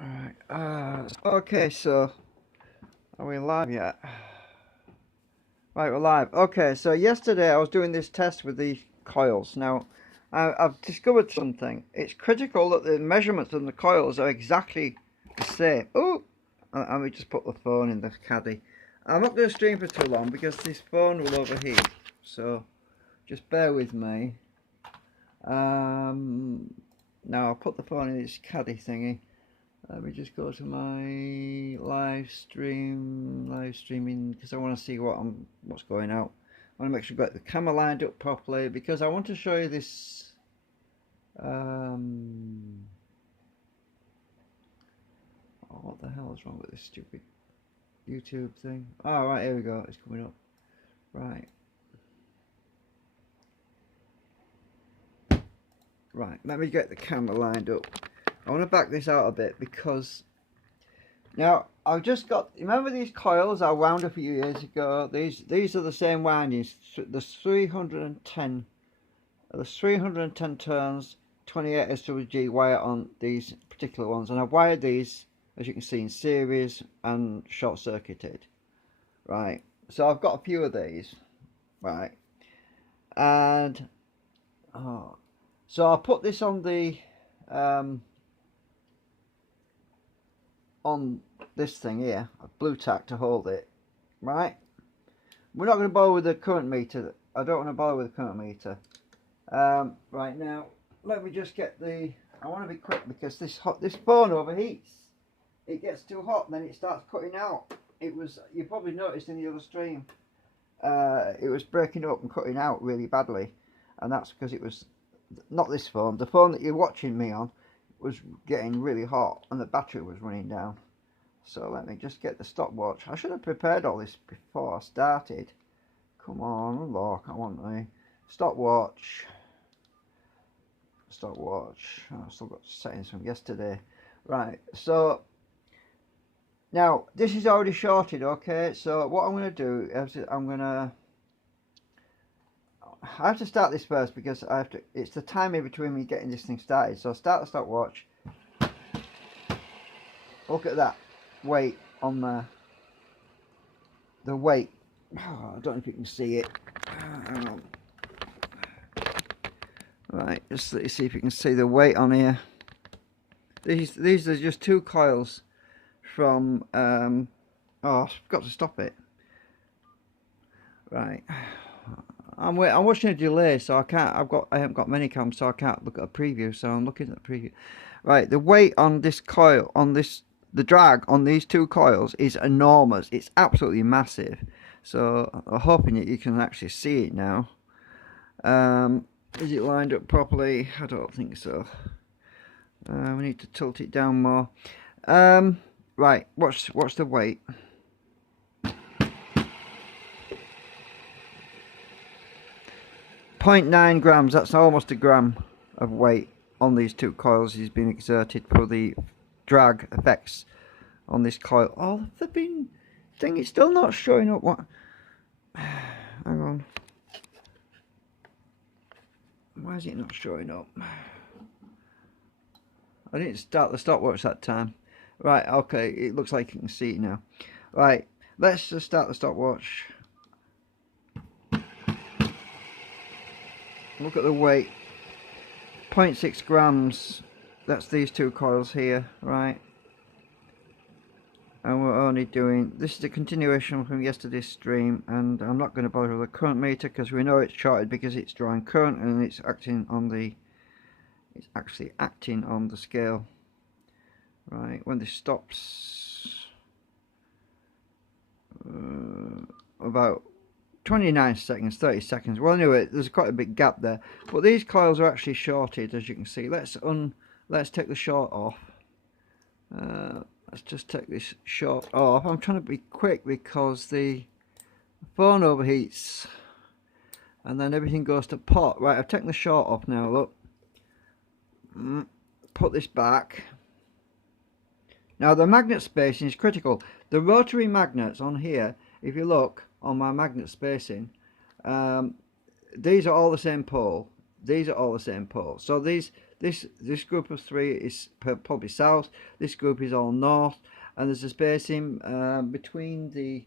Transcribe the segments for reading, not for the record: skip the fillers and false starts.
Alright, okay, so are we live yet? Right, we're live. Okay, so yesterday I was doing this test with the coils. Now, I've discovered something. It's critical that the measurements on the coils are exactly the same. Oh, let me just put the phone in the caddy. I'm not going to stream for too long because this phone will overheat. So, just bear with me. Now I'll put the phone in this caddy thingy. Let me just go to my live streaming, because I want to see what's going out. I want to make sure I've got the camera lined up properly because I want to show you this. Oh, what the hell is wrong with this stupid YouTube thing? Oh, right, here we go. It's coming up. Right. Right, let me get the camera lined up. I want to back this out a bit because now I've just got, remember these coils I wound up a few years ago? These are the same windings. There's 310 turns, 28 SWG wire on these particular ones, and I've wired these, as you can see, in series and short circuited. Right, so I've got a few of these, right, and so I'll put this on the on this thing here, a blue tack to hold it, right? We're not going to bother with the current meter. I don't want to bother with the current meter. Right, now let me just get the, I want to be quick because this phone overheats. It gets too hot and then it starts cutting out. It was, you probably noticed in the other stream, it was breaking up and cutting out really badly, and that's because it was not this phone, the phone that you're watching me on was getting really hot and the battery was running down. So let me just get the stopwatch. I should have prepared all this before I started. Come on, unlock. I want the stopwatch. Oh, I've still got settings from yesterday. Right, so now this is already shorted, okay? So what I'm going to do is I have to start this first because I have to, it's the timing between me getting this thing started. So I'll start the stopwatch. Look at that weight on the weight. Oh, I don't know if you can see it. Hang on. Right, just let's see if you can see the weight on here. These are just two coils from oh, I've got to stop it. Right, I'm watching a delay, so I haven't got many cams, so I can't look at a preview. So I'm looking at the preview. Right, the weight on this coil, the drag on these two coils is enormous. It's absolutely massive. So I'm hoping that you can actually see it now. Is it lined up properly? I don't think so. We need to tilt it down more. Right, what's the weight? 0.9 grams. That's almost a gram of weight on these two coils is being exerted for the drag effects on this coil. Oh, the thing, it's still not showing up. What? Hang on. Why is it not showing up? I didn't start the stopwatch that time. Right, okay, it looks like you can see it now. Right, let's just start the stopwatch. Look at the weight. 0.6 grams. That's these two coils here, right? And we're only doing, this is a continuation from yesterday's stream, and I'm not going to bother with the current meter because we know it's shorted because it's drawing current and it's acting on the, it's actually acting on the scale. Right, when this stops, about 29 seconds, 30 seconds. Well, anyway, there's quite a big gap there. But these coils are actually shorted, as you can see. Let's take the short off. Let's just take this short off. I'm trying to be quick because the phone overheats and then everything goes to pot. Right, I've taken the short off now, look. Put this back. Now the magnet spacing is critical. The rotary magnets on here, if you look on my magnet spacing, these are all the same pole. These are all the same pole. So these This group of 3 is probably south, this group is all north, and there's a spacing between the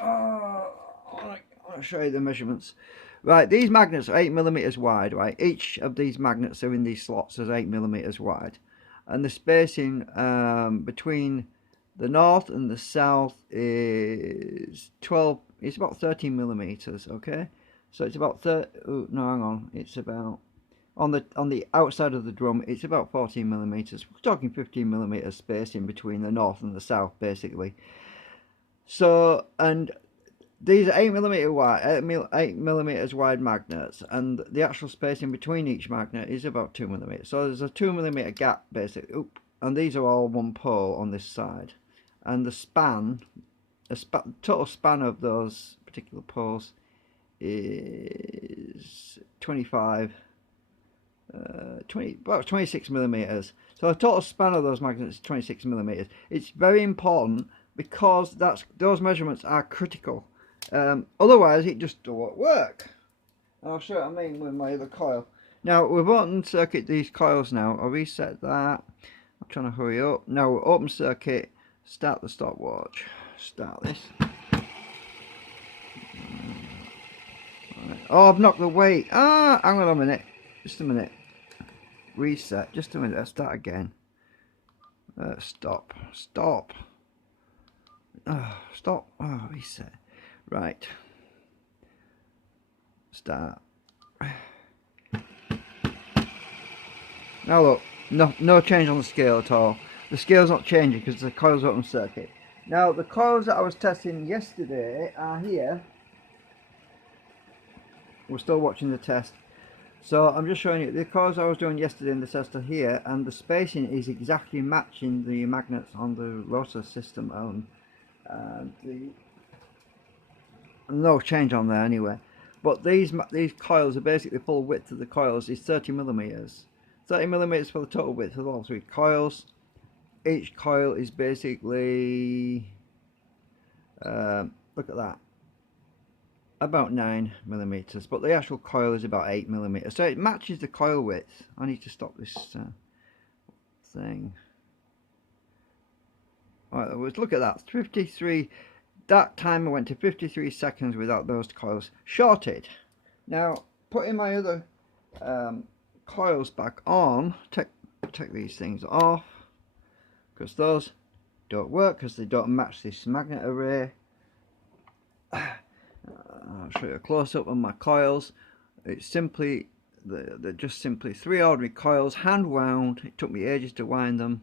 I'll show you the measurements. Right, these magnets are 8mm wide, right? Each of these magnets are in these slots is 8mm wide. And the spacing between the north and the south is 12, it's about 13mm, okay? So it's about oh, no, hang on, it's about, on the outside of the drum, it's about 14mm. We're talking 15mm spacing between the north and the south, basically. So, and these are 8mm wide, 8mm wide magnets, and the actual spacing between each magnet is about 2mm. So there's a 2mm gap, basically. Oop, and these are all one pole on this side, and the span, total span of those particular poles is 25, about 26mm. So the total span of those magnets is 26mm. It's very important because those measurements are critical. Otherwise it just don't work. And I'll show you what I mean with my other coil. Now we've open circuit these coils now. I'll reset that. I'm trying to hurry up. Now we're open circuit, start the stopwatch. Start this. Right. Oh, I've knocked the weight. Ah, hang on a minute. Just a minute. Reset. Just a minute. Let's start again. Stop. Stop. Oh, stop. Oh, reset. Right. Start. Now look, no change on the scale at all. The scale's not changing because the coil's open circuit. Now the coils that I was testing yesterday are here. We're still watching the test. So I'm just showing you the coils I was doing yesterday in the test are here, and the spacing is exactly matching the magnets on the rotor system on no change on there anyway. But these coils are basically full width of the coils is 30mm. 30mm for the total width of all 3 coils. Each coil is basically look at that, about 9mm, but the actual coil is about 8mm, so it matches the coil width. I need to stop this thing. Alright, look at that, 53. That timer went to 53 seconds without those coils shorted. Now putting my other coils back on, take these things off because those don't work because they don't match this magnet array. I'll show you a close-up on my coils. It's simply they're just simply 3 ordinary coils, hand wound. It took me ages to wind them.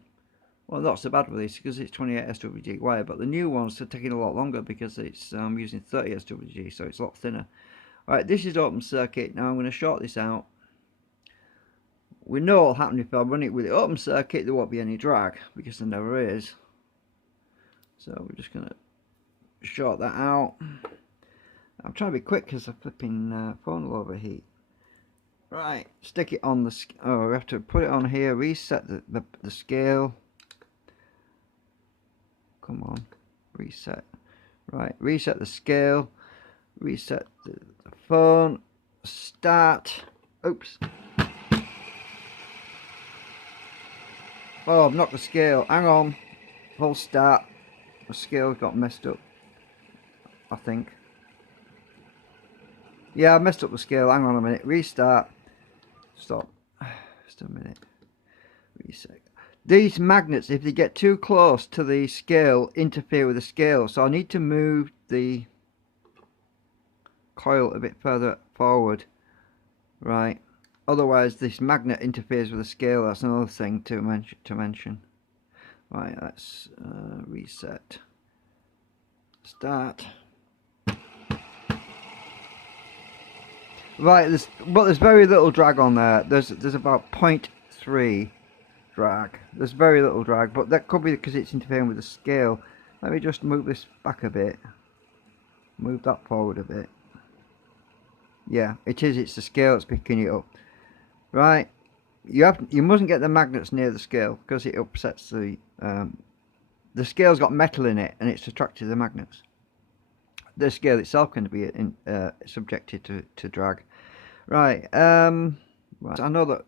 Well, not so bad with this because it's 28 SWG wire, but the new ones are taking a lot longer because it's using 30 SWG, so it's a lot thinner. Right, this is open circuit. Now I'm going to short this out. We know what'll happen if I run it with the open circuit. There won't be any drag because there never is. So we're just going to short that out. I'm trying to be quick because the flipping phone will overheat. Right, stick it on the. Oh, we have to put it on here. Reset the scale. Come on, reset. Right, reset the scale. Reset the phone. Start. Oops. Oh, I've knocked the scale. Hang on. Full start. The scale got messed up, I think. Yeah, I messed up the scale. Hang on a minute. Restart. Stop. Just a minute. Reset. These magnets, if they get too close to the scale, interfere with the scale. So I need to move the coil a bit further forward. Right. Otherwise, this magnet interferes with the scale. That's another thing to mention. Right. Let's reset. Start. Right, there's very little drag on there. There's about 0.3 drag. There's very little drag, but that could be because it's interfering with the scale. Let me just move this back a bit. Move that forward a bit. Yeah, it is. It's the scale that's picking it up. Right, you mustn't get the magnets near the scale because it upsets the scale's got metal in it and it's attracted to the magnets. The scale itself can be subjected to drag. Right, right, I know that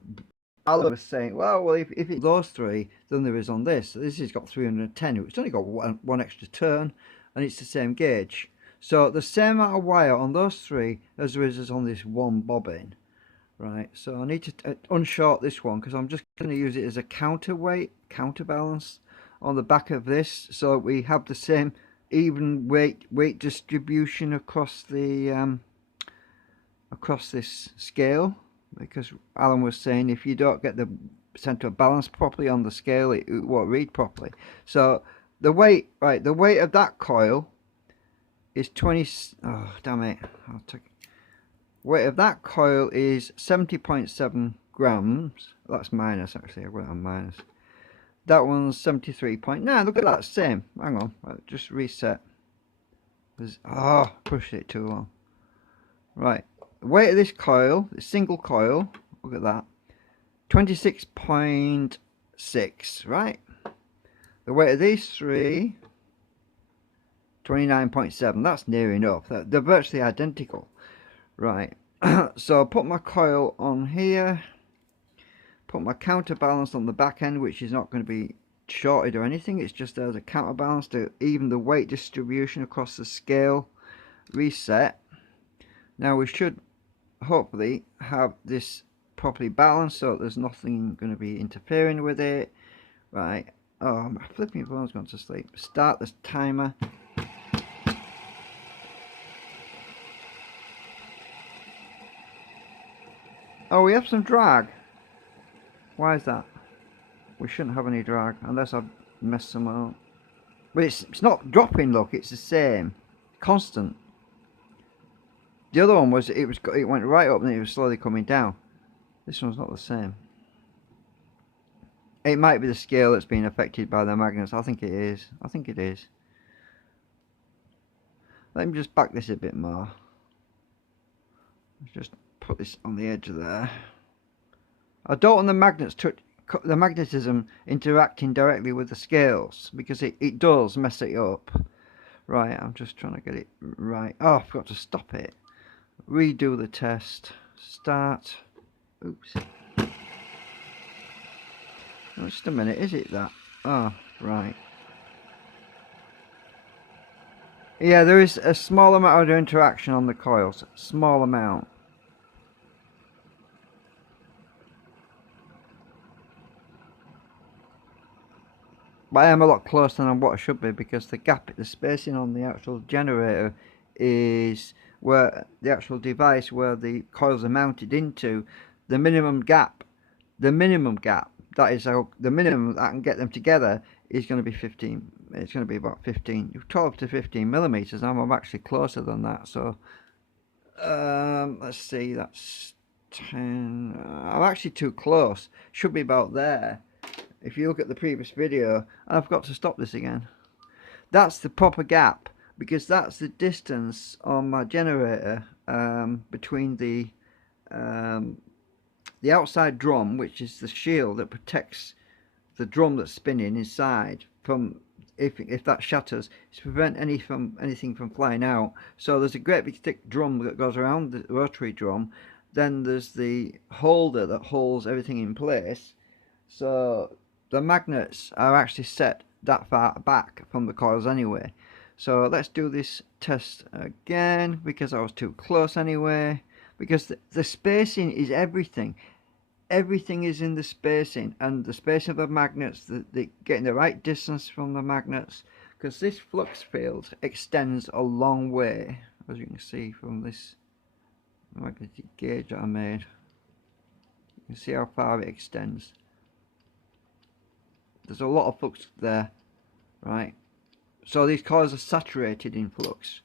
Alan was saying, well, if it's those three, then there is on this. So this has got 310. It's only got one extra turn, and it's the same gauge. So the same amount of wire on those three as there is on this one bobbin. Right, so I need to unshort this one because I'm just going to use it as a counterbalance on the back of this, so we have the same even weight distribution across the across this scale. Because Alan was saying if you don't get the center of balance properly on the scale, it won't read properly. So the weight, right, the weight of that coil is 20. Oh damn it! I'll take. Weight of that coil is 70.7 grams. That's minus, actually. I went on minus. That one's 73.9. Look at that, same. Hang on, I'll just reset. Pushed it too long. Right, the weight of this coil, the single coil, look at that, 26.6, right? The weight of these three, 29.7. That's near enough. They're virtually identical. Right, so I'll put my coil on here, put my counterbalance on the back end, which is not going to be shorted or anything, it's just as a counterbalance to even the weight distribution across the scale. Reset. Now we should hopefully have this properly balanced so there's nothing going to be interfering with it. Right, oh, my flipping phone's gone to sleep. Start this timer. Oh, we have some drag. Why is that? We shouldn't have any drag unless I mess some up. But it's not dropping, look, it's the same. Constant. The other one was it went right up and it was slowly coming down. This one's not the same. It might be the scale that's been affected by the magnets. I think it is. I think it is. Let me just back this a bit more. Let's just put this on the edge of there. I don't want the magnets the magnetism interacting directly with the scales because it does mess it up. Right, I'm just trying to get it right. Oh, I forgot to stop it. Redo the test. Start. Oops. Oh, just a minute, is it that? Oh, right. Yeah, there is a small amount of interaction on the coils. Small amount. But I am a lot closer than what I should be because the spacing on the actual generator is where the actual device where the coils are mounted into. The minimum gap, that is how the minimum that I can get them together is going to be 15. It's going to be about 12 to 15 millimeters. I'm actually closer than that. So let's see, that's 10. I'm actually too close. Should be about there. If you look at the previous video, I've got to stop this again. That's the proper gap because that's the distance on my generator between the outside drum, which is the shield that protects the drum that's spinning inside from if that shatters, it's to prevent anything from flying out. So there's a great big thick drum that goes around the rotary drum. Then there's the holder that holds everything in place. So the magnets are actually set that far back from the coils anyway. So let's do this test again because I was too close anyway. Because the spacing is everything. Everything is in the spacing, and the spacing of the magnets, the getting the right distance from the magnets, because this flux field extends a long way, as you can see from this magnetic gauge that I made. You can see how far it extends. There's a lot of flux there, right? So these coils are saturated in flux.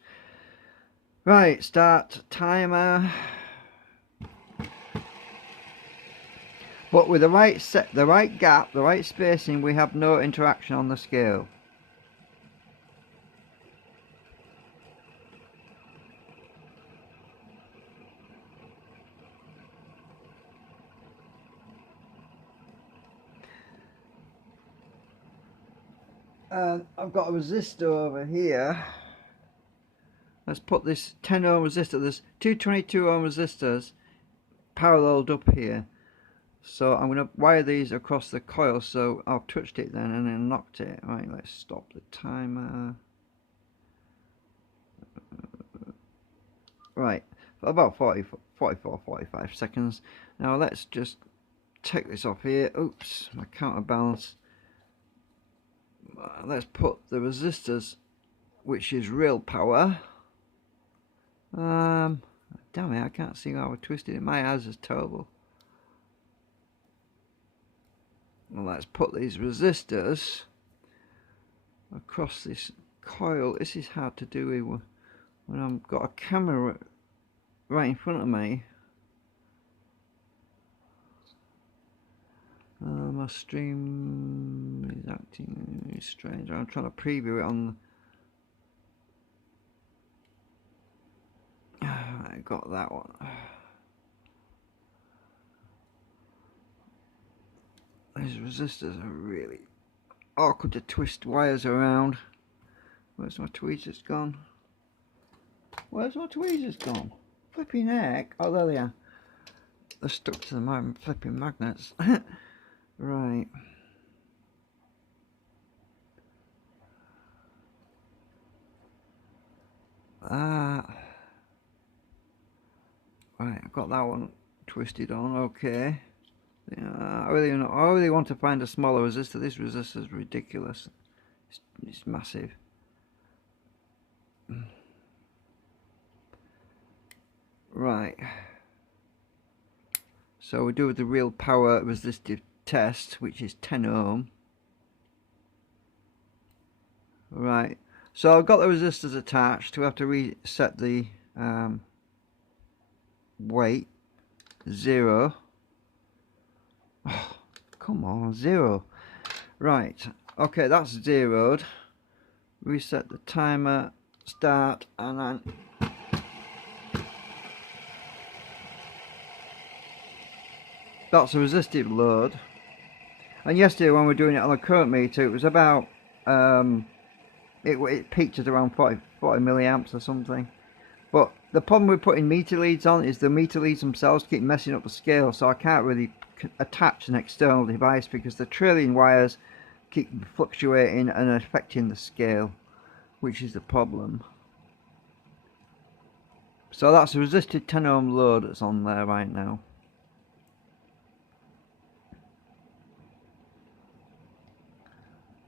Right, start timer. But with the right gap, the right spacing, we have no interaction on the scale. And I've got a resistor over here. Let's put this 10 ohm resistor. There's two 22 ohm resistors paralleled up here. So I'm going to wire these across the coil. So I've touched it then and then knocked it. Right, let's stop the timer. Right, about 45 seconds. Now let's just take this off here. Oops, my counterbalance. Let's put the resistors, which is real power. Damn it, I can't see how I twisted it. My eyes is terrible. Well, let's put these resistors across this coil. This is hard to do when I've got a camera right in front of me. My stream is acting strange. I'm trying to preview it on the... I got that one. These resistors are really awkward to twist wires around. Where's my tweezers gone? Where's my tweezers gone? Flipping heck. Oh, there they are. They're stuck to the flipping magnets. Right. Right, I've got that one twisted on. Okay. I really want to find a smaller resistor. This resistor is ridiculous. It's massive. Right. So we do the real power resistive test, which is 10 ohm. Right. So I've got the resistors attached. We have to reset the weight. 0. Oh, come on, 0. Right. Okay, that's zeroed. Reset the timer. Start, and then that's a resistive load. And yesterday when we were doing it on the current meter, it was about it peaked at around 40 milliamps or something. But the problem with putting meter leads on is the meter leads themselves keep messing up the scale, so I can't really attach an external device because the trailing wires keep fluctuating and affecting the scale, which is the problem. So that's a resisted 10 ohm load that's on there right now.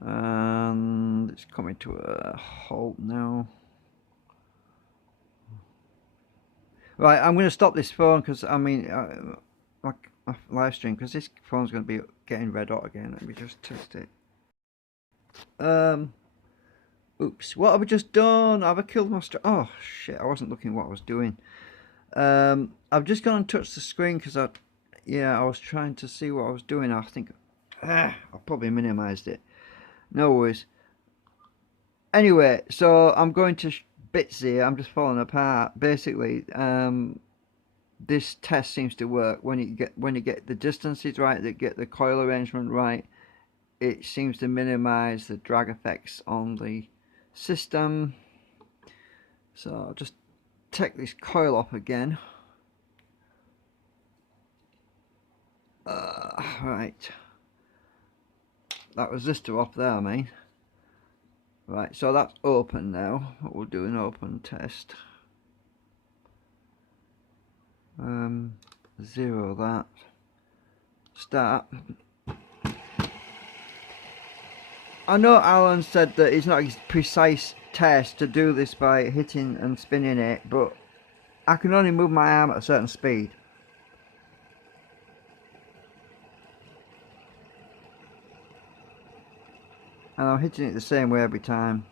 And it's coming to a halt now. Right, I'm going to stop this phone because I mean my live stream, because this phone's going to be getting red hot again. Let me just test it. Oops, what have I just done? Have I killed my oh shit, I wasn't looking what I was doing. I've just gone and touched the screen because I was trying to see what I was doing. I think I probably minimized it. No worries. Anyway, so I'm going to bits here. I'm just falling apart. Basically, this test seems to work when you get the distances right, that get the coil arrangement right. It seems to minimize the drag effects on the system. So I'll just take this coil off again. Right, that resistor off there, I mean. Right, so that's open now. We'll do an open test. 0 that. Start. I know Alan said that it's not a precise test to do this by hitting and spinning it, but I can only move my arm at a certain speed. And I'm hitting it the same way every time.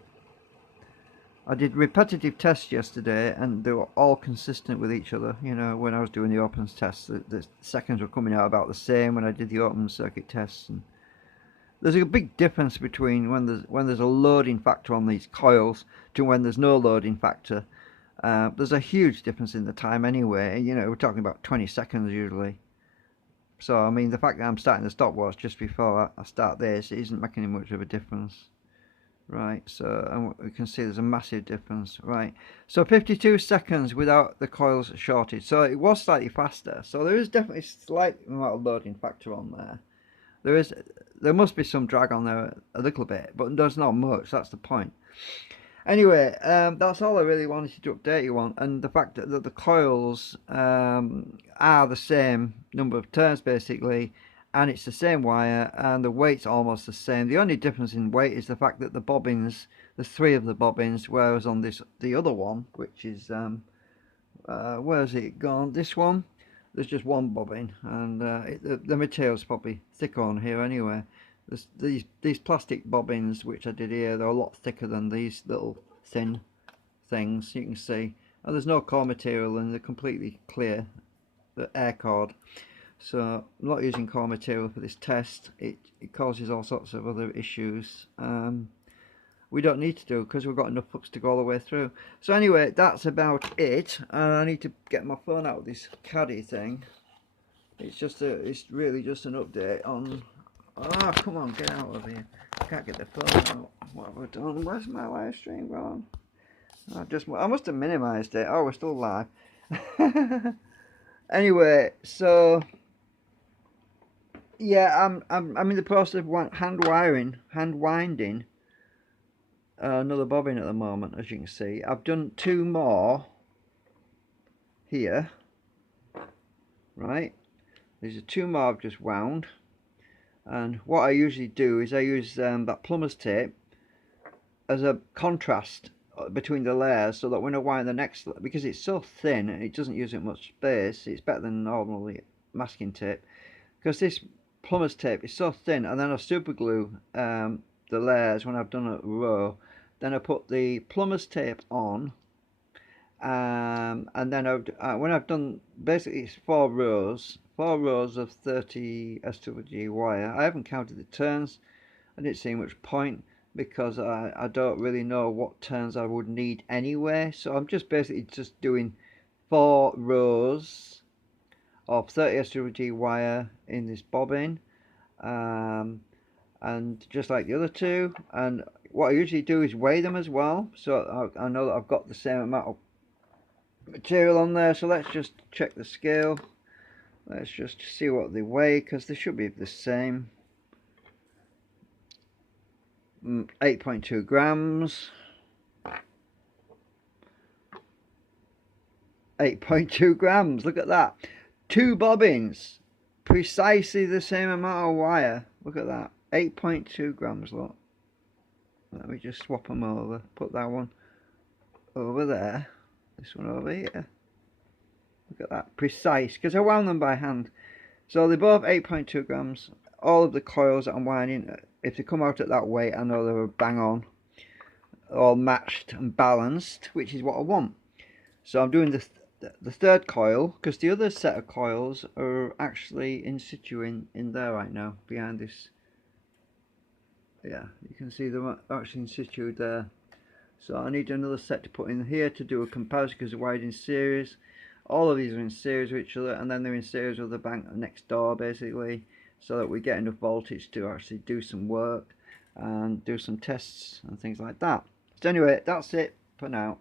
I did repetitive tests yesterday and they were all consistent with each other. You know, when I was doing the open tests, the seconds were coming out about the same when I did the open circuit tests. And there's a big difference between when there's a loading factor on these coils to when there's no loading factor. There's a huge difference in the time anyway. You know, we're talking about 20 seconds usually. So, I mean, the fact that I'm starting the stopwatch just before I start this, it isn't making much of a difference. Right, so and we can see there's a massive difference. Right, so 52 seconds without the coils shorted. So it was slightly faster. So there is definitely slight amount of loading factor on there. There must be some drag on there a little bit, but there's not much. That's the point. Anyway, that's all I really wanted to update you on, and the fact that the coils are the same number of turns basically, and it's the same wire, and the weight's almost the same. The only difference in weight is the fact that the bobbins, there's 3 of the bobbins, whereas on the other one, which is where's it gone? This one, there's just 1 bobbin, and the material's probably thicker on here anyway. These plastic bobbins which I did here, they're a lot thicker than these little thin things, you can see. And there's no core material, and they're completely clear, the air cord. So I'm not using core material for this test. It causes all sorts of other issues. We don't need to do, because we've got enough flux to go all the way through. So anyway, that's about it. I need to get my phone out of this caddy thing. It's really just an update on. Oh, come on, get out of here. I can't get the phone out. What have I done? Where's my live stream gone? I must have minimized it. Oh, we're still live. Anyway, so yeah, I'm in the process of hand winding another bobbin at the moment, as you can see. I've done 2 more here, right? These are 2 more I've just wound. And what I usually do is I use that plumber's tape as a contrast between the layers, so that when I wind the next, because it's so thin and it doesn't use up much space, it's better than normally masking tape, because this plumber's tape is so thin. And then I super glue the layers when I've done a row. Then I put the plumber's tape on, and then when I've done, basically it's 4 rows of 30 SWG wire. I haven't counted the turns. I didn't see much point, because I don't really know what turns I would need anyway. So I'm just basically just doing 4 rows of 30 SWG wire in this bobbin, and just like the other 2. And what I usually do is weigh them as well, so I know that I've got the same amount of material on there. So let's just check the scale. Let's just see what they weigh, because they should be the same. 8.2 grams. 8.2 grams, look at that. 2 bobbins, precisely the same amount of wire. Look at that, 8.2 grams, look. Let me just swap them over. Put that one over there, this one over here. Look at that, precise, because I wound them by hand. So they're both 8.2 grams. All of the coils that I'm winding, if they come out at that weight, I know they were bang on, all matched and balanced, which is what I want. So I'm doing the 3rd coil, because the other set of coils are actually in situ in there right now, behind this. Yeah, you can see them actually in situ there. So I need another set to put in here to do a comparison, because they're wired in series. All of these are in series with each other, and then they're in series with the bank next door, basically, so that we get enough voltage to actually do some work and do some tests and things like that. So anyway, that's it for now.